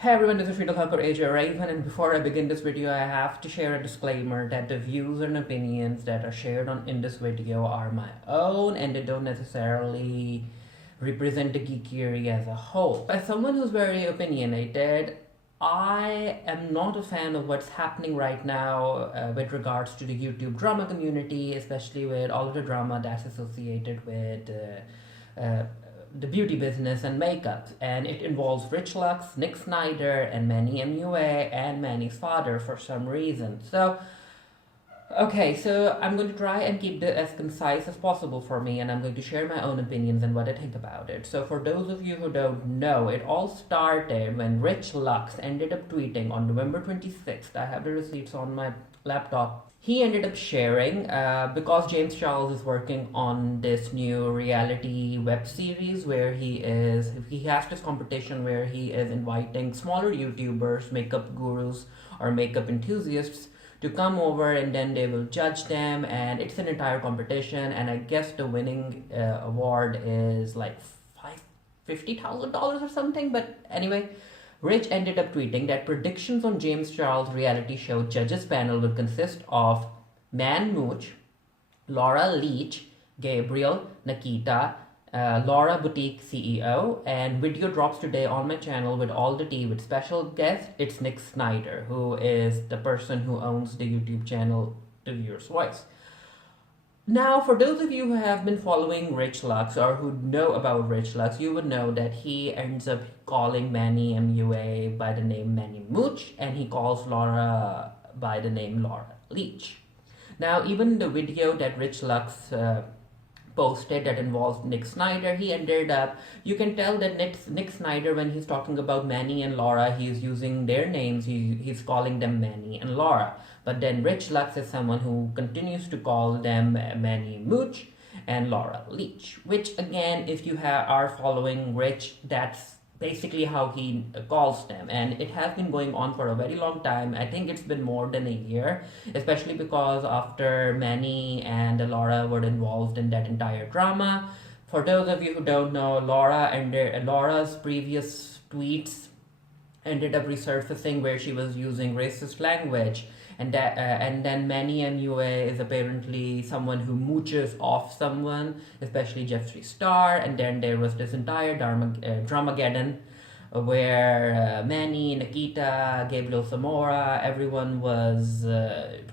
Hey everyone, this is Freedom Helper AJ Raven, and before I begin this video, I have to share a disclaimer that the views and opinions that are shared in this video are my own and they don't necessarily represent the Geekiary as a whole. As someone who's very opinionated, I am not a fan of what's happening right now with regards to the YouTube drama community, especially with all of the drama that's associated with the beauty business and makeup, and it involves Rich Lux, Nick Snider, and Manny Mua and Manny's father for some reason. So I'm going to try and keep this as concise as possible for me, and I'm going to share my own opinions and what I think about it. So for those of you who don't know, it all started when Rich Lux ended up tweeting on November 26th. I have the receipts on my laptop. He ended up sharing because James Charles is working on this new reality web series where he has this competition where he is inviting smaller YouTubers, makeup gurus, or makeup enthusiasts to come over, and then they will judge them, and it's an entire competition, and I guess the winning award is like $50,000 or something. But anyway, Rich ended up tweeting that predictions on James Charles' reality show judges panel will consist of Man Mooch, Laura Leach, Gabriel, Nikita, Laura Boutique CEO, and video drops today on my channel with all the tea with special guest. It's Nick Snider, who is the person who owns the YouTube channel The Viewer's Voice. Now, for those of you who have been following Rich Lux or who know about Rich Lux, you would know that he ends up calling Manny Mua by the name Manny Mooch, and he calls Laura by the name Laura Leach. Now, even the video that Rich Lux posted that involves Nick Snider, he ended up, you can tell that Nick Snider, when he's talking about Manny and Laura, he's using their names, he's calling them Manny and Laura. But then Rich Lux is someone who continues to call them Manny Mooch and Laura Leach, which again, if you are following Rich, that's basically how he calls them, and it has been going on for a very long time. I think it's been more than a year, especially because after Manny and Laura were involved in that entire drama. For those of you who don't know, Laura's previous tweets ended up resurfacing where she was using racist language, and then Manny Mua is apparently someone who mooches off someone, especially Jeffree Star, and then there was this entire dramageddon where Manny, Nikita, Gabriel Zamora, everyone was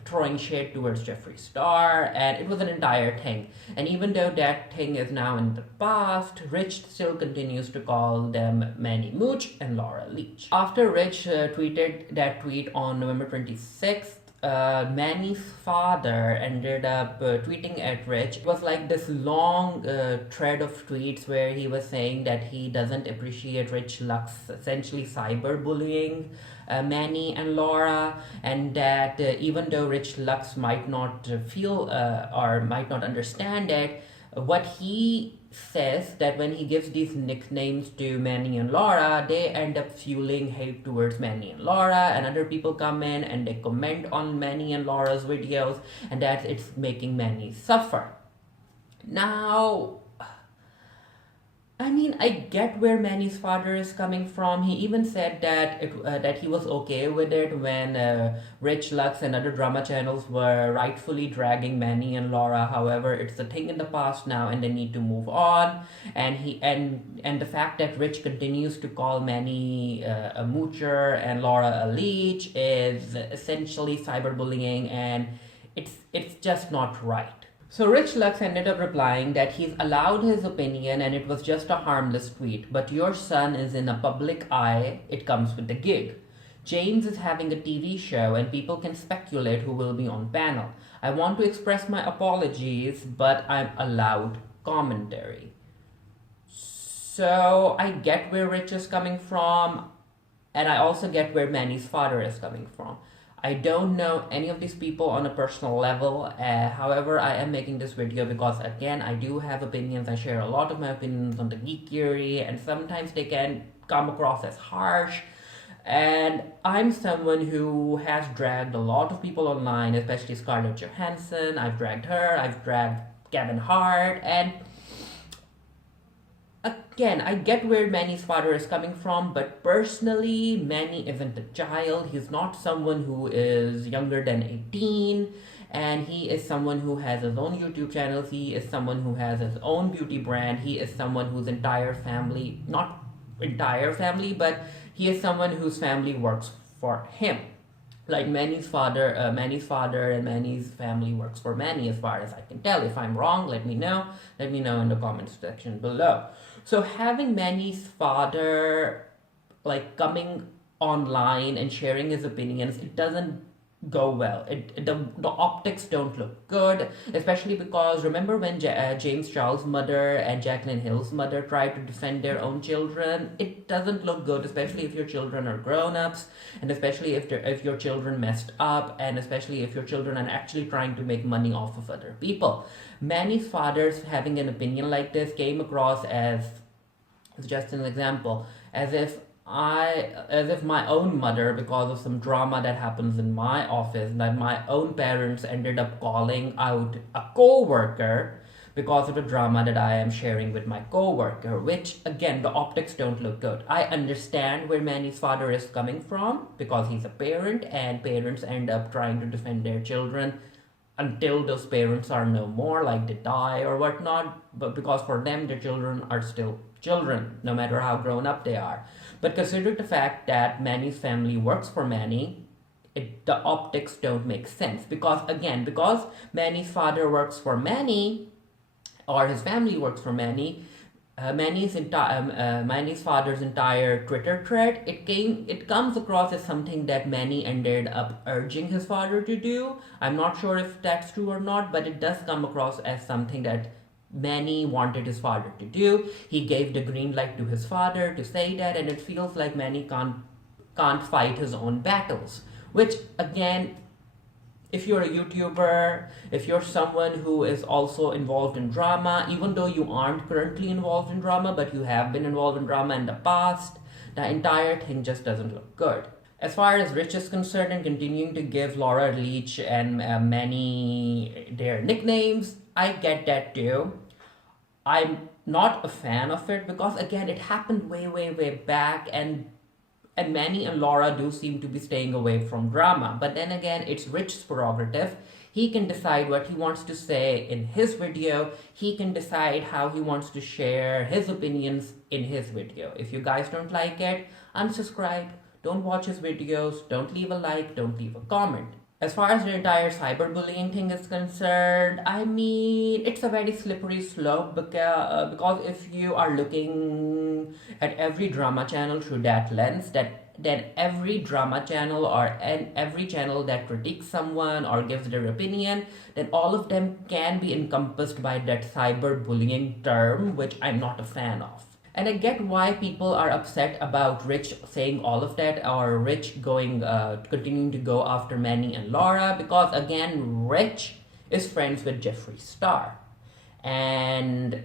throwing shade towards Jeffree Star, and it was an entire thing. And even though that thing is now in the past, Rich still continues to call them Manny Mooch and Laura Leach. After Rich tweeted that tweet on November 26th, Manny's father ended up tweeting at Rich. It was like this long thread of tweets where he was saying that he doesn't appreciate Rich Lux essentially cyberbullying Manny and Laura, and that even though Rich Lux might not feel or might not understand it, what he says that when he gives these nicknames to Manny and Laura, they end up fueling hate towards Manny and Laura, and other people come in and they comment on Manny and Laura's videos, and that it's making Manny suffer. Now, I mean, I get where Manny's father is coming from. He even said that he was okay with it when Rich Lux and other drama channels were rightfully dragging Manny and Laura. However, it's a thing in the past now, and they need to move on. And the fact that Rich continues to call Manny a moocher and Laura a leech is essentially cyberbullying, and it's just not right. So Rich Lux ended up replying that he's allowed his opinion and it was just a harmless tweet, but your son is in a public eye, it comes with the gig. James is having a TV show and people can speculate who will be on panel. I want to express my apologies, but I'm allowed commentary. So I get where Rich is coming from, and I also get where Manny's father is coming from. I don't know any of these people on a personal level. However, I am making this video because, again, I do have opinions. I share a lot of my opinions on the Geekiary, and sometimes they can come across as harsh. And I'm someone who has dragged a lot of people online, especially Scarlett Johansson. I've dragged her, I've dragged Kevin Hart, and again, I get where Manny's father is coming from, but personally, Manny isn't a child. He's not someone who is younger than 18, and he is someone who has his own YouTube channel. He is someone who has his own beauty brand. He is someone whose entire family, not entire family, but he is someone whose family works for him. Like Manny's father and Manny's family works for Manny, as far as I can tell. If I'm wrong, let me know. Let me know in the comments section below. So having Manny's father like coming online and sharing his opinions, it doesn't go well. The optics don't look good, especially because remember when James Charles' mother and Jacqueline Hill's mother tried to defend their own children. It doesn't look good, especially if your children are grown-ups, and especially if your children messed up, and especially if your children are actually trying to make money off of other people. Manny's father's having an opinion like this came across as just an example, as if my own mother, because of some drama that happens in my office, that my own parents ended up calling out a co-worker because of the drama that I am sharing with my co-worker, which again, the optics don't look good. I understand where Manny's father is coming from, because he's a parent and parents end up trying to defend their children until those parents are no more, like they die or whatnot, but because for them, their children are still children, no matter how grown up they are. But consider the fact that Manny's family works for Manny, the optics don't make sense. Because again, because Manny's father works for Manny, or his family works for Manny, Manny's father's entire Twitter thread, it comes across as something that Manny ended up urging his father to do. I'm not sure if that's true or not, but it does come across as something that Manny wanted his father to do. He gave the green light to his father to say that, and it feels like Manny can't fight his own battles. Which again, if you're a YouTuber, if you're someone who is also involved in drama, even though you aren't currently involved in drama, but you have been involved in drama in the past, the entire thing just doesn't look good. As far as Rich is concerned and continuing to give Laura Leach and Manny their nicknames, I get that too. I'm not a fan of it because again, it happened way back, and Manny and Laura do seem to be staying away from drama. But then again, it's Rich's prerogative. He can decide what he wants to say in his video. He can decide how he wants to share his opinions in his video. If you guys don't like it, unsubscribe. Don't watch his videos. Don't leave a like. Don't leave a comment. As far as the entire cyberbullying thing is concerned, I mean, it's a very slippery slope because if you are looking at every drama channel through that lens, then every drama channel and every channel that critiques someone or gives their opinion, then all of them can be encompassed by that cyberbullying term, which I'm not a fan of. And I get why people are upset about Rich saying all of that, or Rich continuing to go after Manny and Laura, because again, Rich is friends with Jeffree Star. And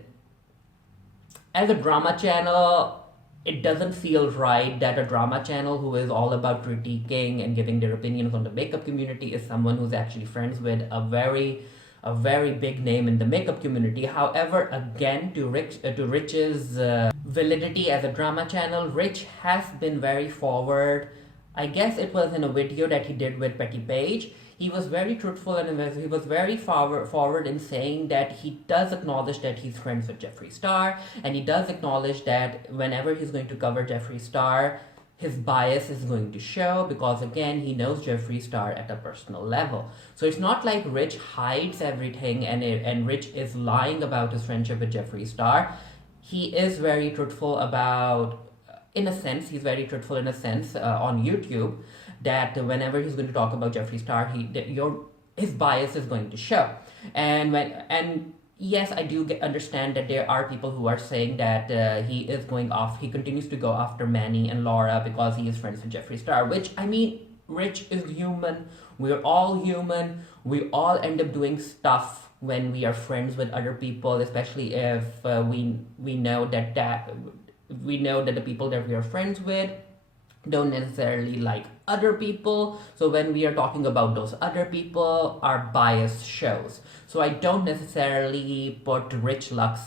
as a drama channel, it doesn't feel right that a drama channel who is all about critiquing and giving their opinions on the makeup community is someone who's actually friends with a very big name in the makeup community. However, again, to Rich's validity as a drama channel, Rich has been very forward. I guess it was in a video that he did with Petty Page. He was very truthful and he was very forward in saying that he does acknowledge that he's friends with Jeffree Star, and he does acknowledge that whenever he's going to cover Jeffree Star, his bias is going to show, because again, he knows Jeffree Star at a personal level. So it's not like Rich hides everything and Rich is lying about his friendship with Jeffree Star. He is very truthful in a sense on YouTube, that whenever he's going to talk about Jeffree Star, his bias is going to show. And yes, I do understand that there are people who are saying that he continues to go after Manny and Laura because he is friends with Jeffree Star, which, I mean, Rich is human. We're all human. We all end up doing stuff when we are friends with other people, especially if we know that the people that we are friends with don't necessarily like other people. So when we are talking about those other people, our bias shows. So I don't necessarily put Rich Lux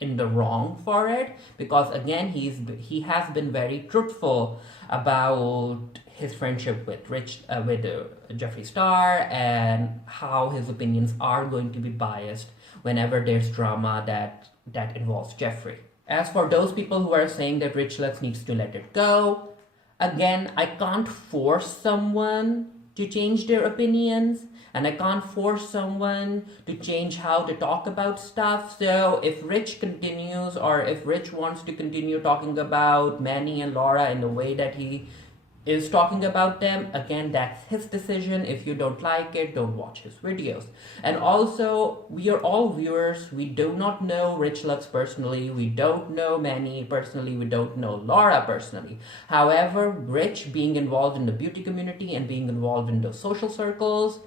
in the wrong for it, because again he has been very truthful about his friendship with Jeffree Star, and how his opinions are going to be biased whenever there's drama that involves Jeffree. As for those people who are saying that Rich Lux needs to let it go, again, I can't force someone to change their opinions, and I can't force someone to change how to talk about stuff. So if Rich continues, or if Rich wants to continue talking about Manny and Laura in the way that he is talking about them, again, that's his decision. If you don't like it, don't watch his videos. And also, we are all viewers. We do not know Rich Lux personally. We don't know Manny personally. We don't know Laura personally. However, Rich, being involved in the beauty community and being involved in those social circles,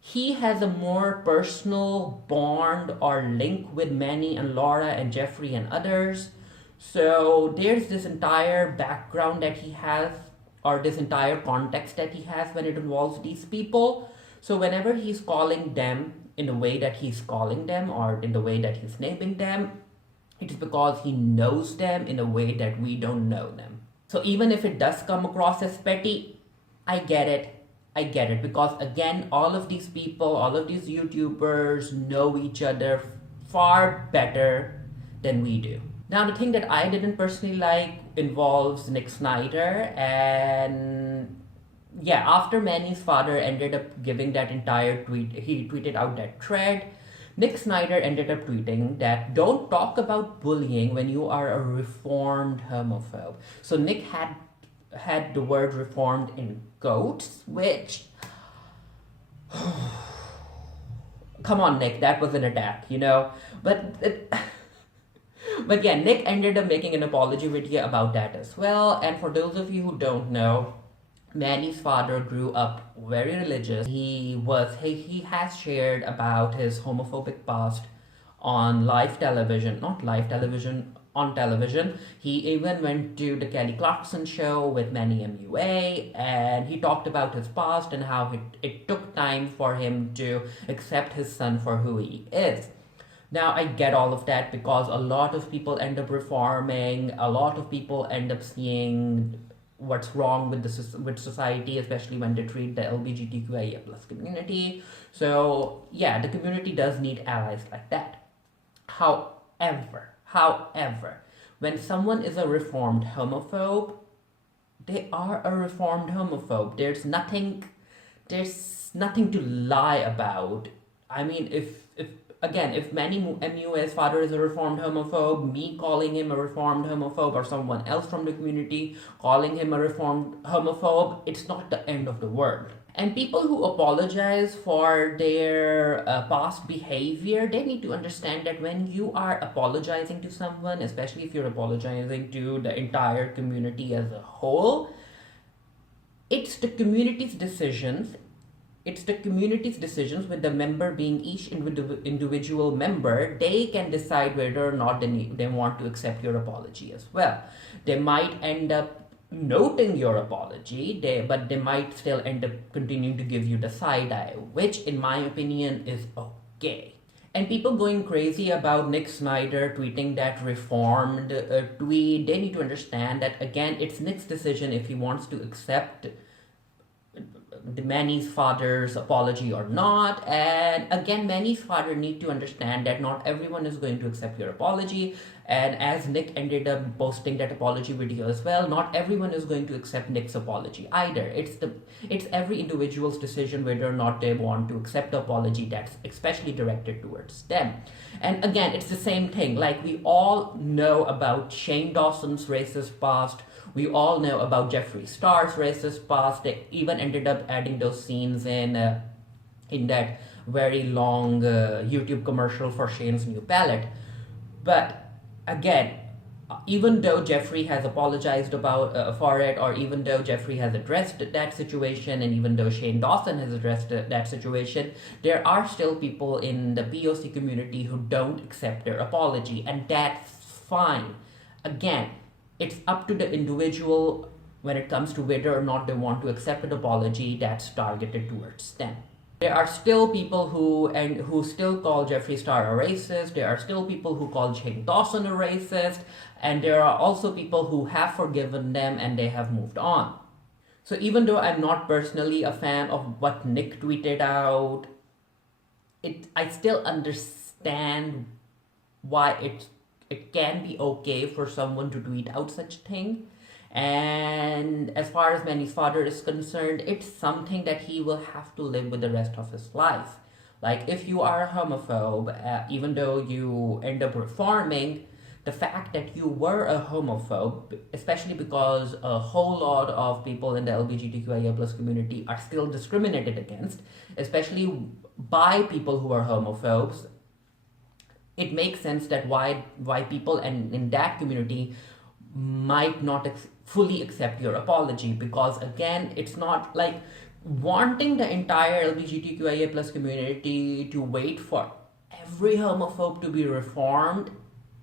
he has a more personal bond or link with Manny and Laura and Jeffree and others. So there's this entire background that he has, or this entire context that he has when it involves these people. So whenever he's calling them in the way that he's calling them, or in the way that he's naming them, it is because he knows them in a way that we don't know them. So even if it does come across as petty, I get it. I get it, because again, all of these people, all of these YouTubers know each other far better than we do. Now, the thing that I didn't personally like involves Nick Snider, and yeah, after Manny's father ended up giving that entire tweet, he tweeted out that thread, Nick Snider ended up tweeting that don't talk about bullying when you are a reformed homophobe. So Nick had the word reformed in quotes, which come on, Nick, that was an attack, you know? But yeah, Nick ended up making an apology video about that as well. And for those of you who don't know, Manny's father grew up very religious. He has shared about his homophobic past on live television, not live television, on television. He even went to the Kelly Clarkson show with Manny Mua, and he talked about his past and how it took time for him to accept his son for who he is. Now, I get all of that, because a lot of people end up reforming, a lot of people end up seeing what's wrong with society, especially when they treat the LGBTQIA plus community. So yeah, the community does need allies like that. However, when someone is a reformed homophobe, they are a reformed homophobe. There's nothing to lie about. I mean, if Manny Mua's father is a reformed homophobe, me calling him a reformed homophobe, or someone else from the community calling him a reformed homophobe, it's not the end of the world. And people who apologize for their past behavior, they need to understand that when you are apologizing to someone, especially if you're apologizing to the entire community as a whole, it's the community's decisions. It's the community's decisions, with the member being each individual member. They can decide whether or not they want to accept your apology as well. They might end up noting your apology, but they might still end up continuing to give you the side eye, which in my opinion is okay. And people going crazy about Nick Snider tweeting that reformed tweet, they need to understand that again, it's Nick's decision if he wants to accept the Manny's father's apology or not. And again, Manny's father need to understand that not everyone is going to accept your apology. And as Nick ended up posting that apology video as well, not everyone is going to accept Nick's apology either. It's every individual's decision whether or not they want to accept the apology that's especially directed towards them. And again, it's the same thing. Like, we all know about Shane Dawson's racist past. We all know about Jeffree Star's racist past. They even ended up adding those scenes in that very long YouTube commercial for Shane's new palette. But again, even though Jeffree has apologized for it, or even though Jeffree has addressed that situation, and even though Shane Dawson has addressed that situation, there are still people in the POC community who don't accept their apology, and that's fine. Again, it's up to the individual when it comes to whether or not they want to accept an apology that's targeted towards them. There are still people who still call Jeffree Star a racist. There are still people who call Shane Dawson a racist, and there are also people who have forgiven them and they have moved on. So even though I'm not personally a fan of what Nick tweeted out, I still understand why it can be okay for someone to tweet out such a thing. And as far as Manny's father is concerned, it's something that he will have to live with the rest of his life. Like, if you are a homophobe, even though you end up reforming, the fact that you were a homophobe, especially because a whole lot of people in the LGBTQIA plus community are still discriminated against, especially by people who are homophobes, it makes sense that why people in that community might not fully accept your apology, because again, it's not like wanting the entire LGBTQIA plus community to wait for every homophobe to be reformed.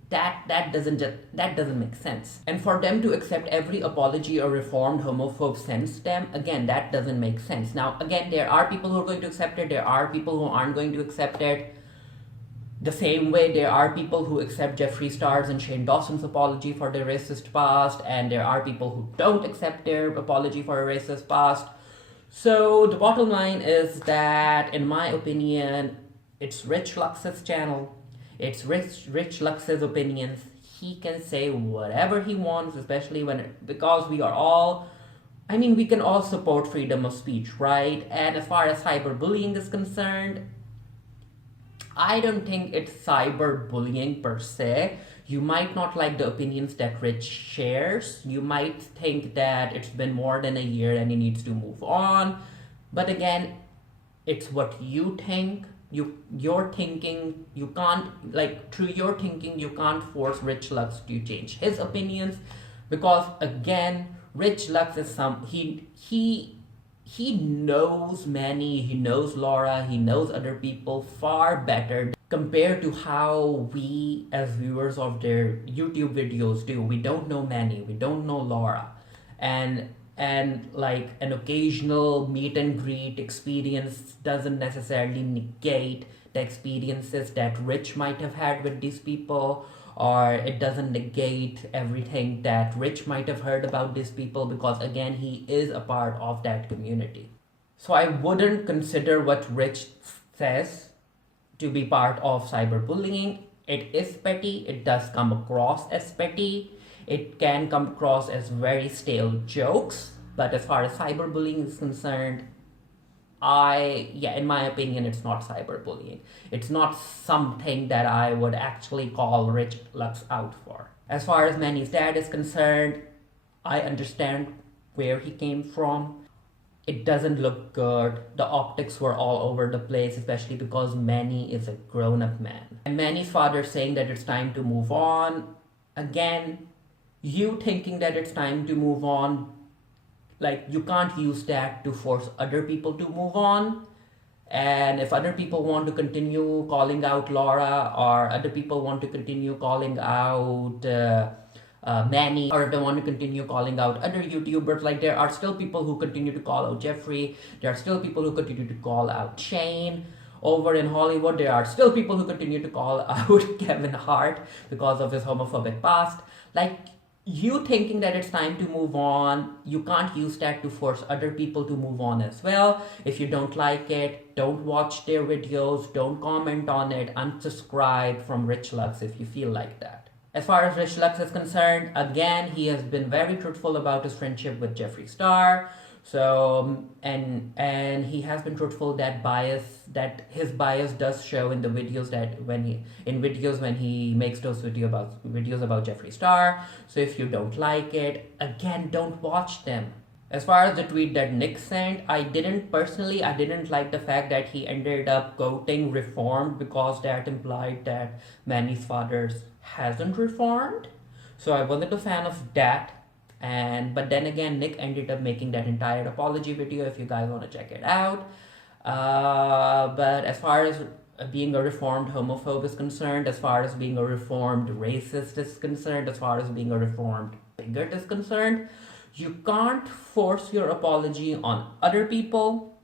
That doesn't make sense. And for them to accept every apology a reformed homophobe sends them, again, that doesn't make sense. Now, again, there are people who are going to accept it, there are people who aren't going to accept it. The same way there are people who accept Jeffree Star's and Shane Dawson's apology for their racist past, and there are people who don't accept their apology for a racist past. So the bottom line is that, in my opinion, it's Rich Lux's channel. It's Rich Lux's opinions. He can say whatever he wants, especially because we are all, I mean, we can all support freedom of speech, right? And as far as cyberbullying is concerned, I don't think it's cyberbullying per se. You might not like the opinions that Rich shares. You might think that it's been more than a year and he needs to move on. But again, it's what you think. Your thinking, you can't, like, through your thinking, you can't force Rich Lux to change his opinions, because again, Rich Lux is he knows Manny, he knows Laura, he knows other people far better compared to how we as viewers of their YouTube videos do. We don't know Manny, we don't know Laura, and like an occasional meet and greet experience doesn't necessarily negate the experiences that Rich might have had with these people, or it doesn't negate everything that Rich might have heard about these people, because again, he is a part of that community. So I wouldn't consider what Rich says to be part of cyberbullying. It is petty, it does come across as petty, it can come across as very stale jokes, but as far as cyberbullying is concerned, in my opinion, it's not cyberbullying. It's not something that I would actually call Rich Lux out for. As far as Manny's dad is concerned, I understand where he came from. It doesn't look good. The optics were all over the place, especially because Manny is a grown-up man. And Manny's father saying that it's time to move on, again, you thinking that it's time to move on, like, you can't use that to force other people to move on. And if other people want to continue calling out Laura, or other people want to continue calling out Manny, or if they want to continue calling out other YouTubers, like, there are still people who continue to call out Jeffree, there are still people who continue to call out Shane. Over in Hollywood, there are still people who continue to call out Kevin Hart because of his homophobic past. Like, you thinking that it's time to move on, you can't use that to force other people to move on as well. If you don't like it, don't watch their videos, don't comment on it, unsubscribe from Rich Lux if you feel like that. As far as Rich Lux is concerned, again, he has been very truthful about his friendship with Jeffree Star. So, and he has been truthful that his bias does show in the videos when he makes those videos about Jeffree Star. So if you don't like it, again, don't watch them. As far as the tweet that Nick sent, I didn't like the fact that he ended up quoting reformed, because that implied that Manny's father hasn't reformed. So I wasn't a fan of that. But then again, Nick ended up making that entire apology video if you guys want to check it out. But as far as being a reformed homophobe is concerned, as far as being a reformed racist is concerned, as far as being a reformed bigot is concerned, you can't force your apology on other people.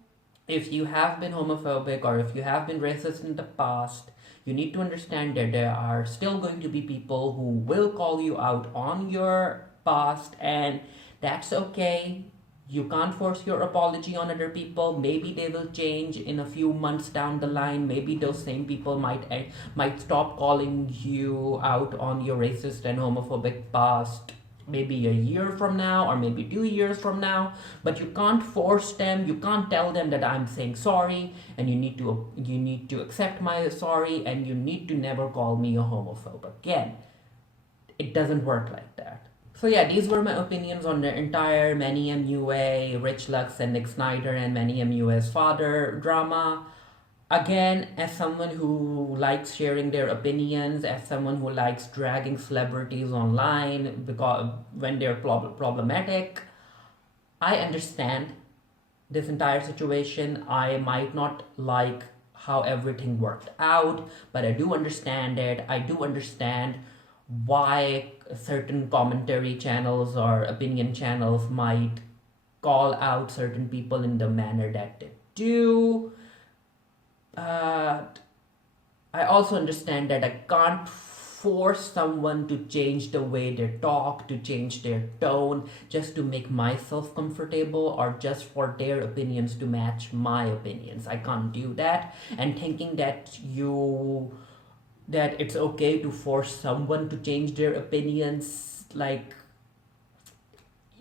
if you have been homophobic or if you have been racist in the past, you need to understand that there are still going to be people who will call you out on your past, and that's okay. You can't force your apology on other people. Maybe they will change in a few months down the line. Maybe those same people might stop calling you out on your racist and homophobic past maybe a year from now or maybe 2 years from now, but you can't force them. You can't tell them that I'm saying sorry and you need to accept my sorry and you need to never call me a homophobe again. It doesn't work like that. So yeah, these were my opinions on the entire Manny Mua, Rich Lux and Nick Snider and Manny Mua's father drama. Again, as someone who likes sharing their opinions, as someone who likes dragging celebrities online because when they're problematic, I understand this entire situation. I might not like how everything worked out, but I do understand it. I do understand why certain commentary channels or opinion channels might call out certain people in the manner that they do. Uh, I also understand that I can't force someone to change the way they talk, to change their tone, just to make myself comfortable or just for their opinions to match my opinions. I can't do that. And thinking that it's okay to force someone to change their opinions, like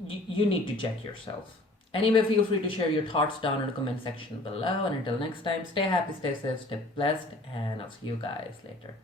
you need to check yourself. Anyway, feel free to share your thoughts down in the comment section below. And until next time, stay happy, stay safe, stay blessed, and I'll see you guys later.